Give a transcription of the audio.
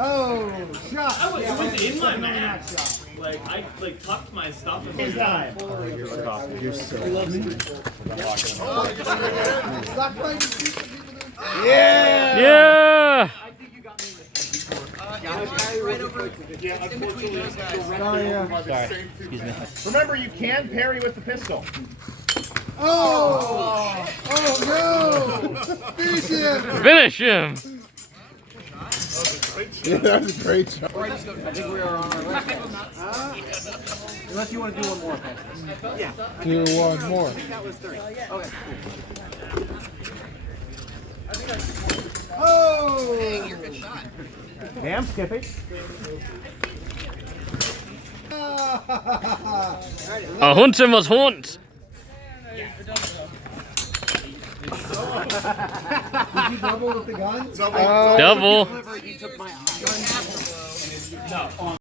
Oh, shot! It was in my mouth. Like I tucked my stuff in my mouth. You're so Stop trying to shoot the people that Yeah! Yeah! Remember, you can parry with the pistol. Oh! Oh no! Finish him! Finish him! Yeah, that was a great shot. I think we are on our way. Unless you want to do one more. Yeah. Do one more. That was 30. Okay. Oh! Dang, you're a good shot. Damn, Skippy. A hoonter must haunt. Did you double with the gun? Double. You took my gun.